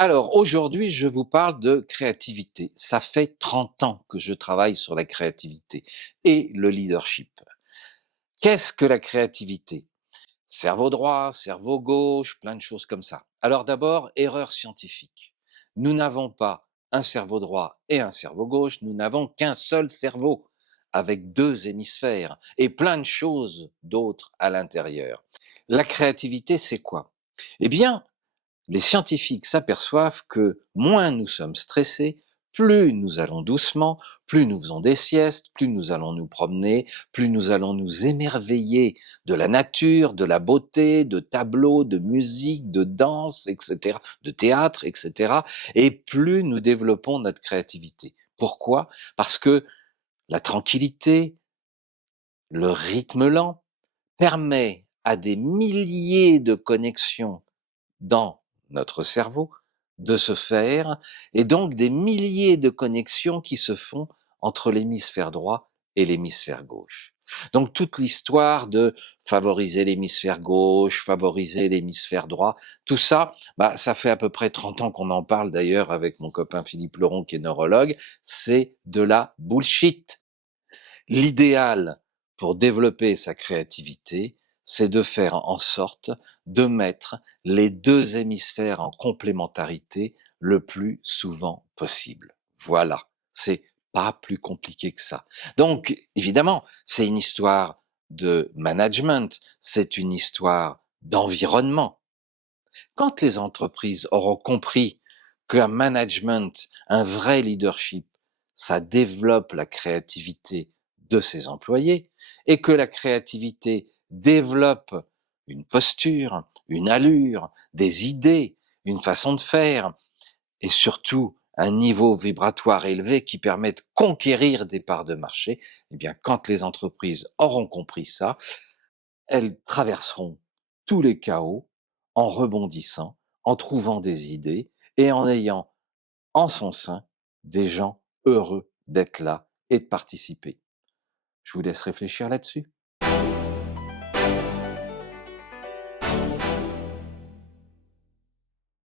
Alors aujourd'hui, je vous parle de créativité. Ça fait 30 ans que je travaille sur la créativité et le leadership. Qu'est-ce que la créativité? Cerveau droit, cerveau gauche, plein de choses comme ça. Alors d'abord, erreur scientifique. Nous n'avons pas un cerveau droit et un cerveau gauche, nous n'avons qu'un seul cerveau avec deux hémisphères et plein de choses d'autres à l'intérieur. La créativité, c'est quoi? Eh bien, les scientifiques s'aperçoivent que moins nous sommes stressés, plus nous allons doucement, plus nous faisons des siestes, plus nous allons nous promener, plus nous allons nous émerveiller de la nature, de la beauté, de tableaux, de musique, de danse, etc., de théâtre, etc., et plus nous développons notre créativité. Pourquoi? Parce que la tranquillité, le rythme lent permet à des milliers de connexions dans notre cerveau de se faire, et donc des milliers de connexions qui se font entre l'hémisphère droit et l'hémisphère gauche. Donc toute l'histoire de favoriser l'hémisphère gauche, favoriser l'hémisphère droit, tout ça, ça fait à peu près 30 ans qu'on en parle d'ailleurs avec mon copain Philippe Leron qui est neurologue, c'est de la bullshit. L'idéal pour développer sa créativité, c'est de faire en sorte de mettre les deux hémisphères en complémentarité le plus souvent possible. Voilà, c'est pas plus compliqué que ça. Donc, évidemment, c'est une histoire de management, c'est une histoire d'environnement. Quand les entreprises auront compris qu'un management, un vrai leadership, ça développe la créativité de ses employés et que la créativité développe une posture, une allure, des idées, une façon de faire et surtout un niveau vibratoire élevé qui permet de conquérir des parts de marché, eh bien, quand les entreprises auront compris ça, elles traverseront tous les chaos en rebondissant, en trouvant des idées et en ayant en son sein des gens heureux d'être là et de participer. Je vous laisse réfléchir là-dessus.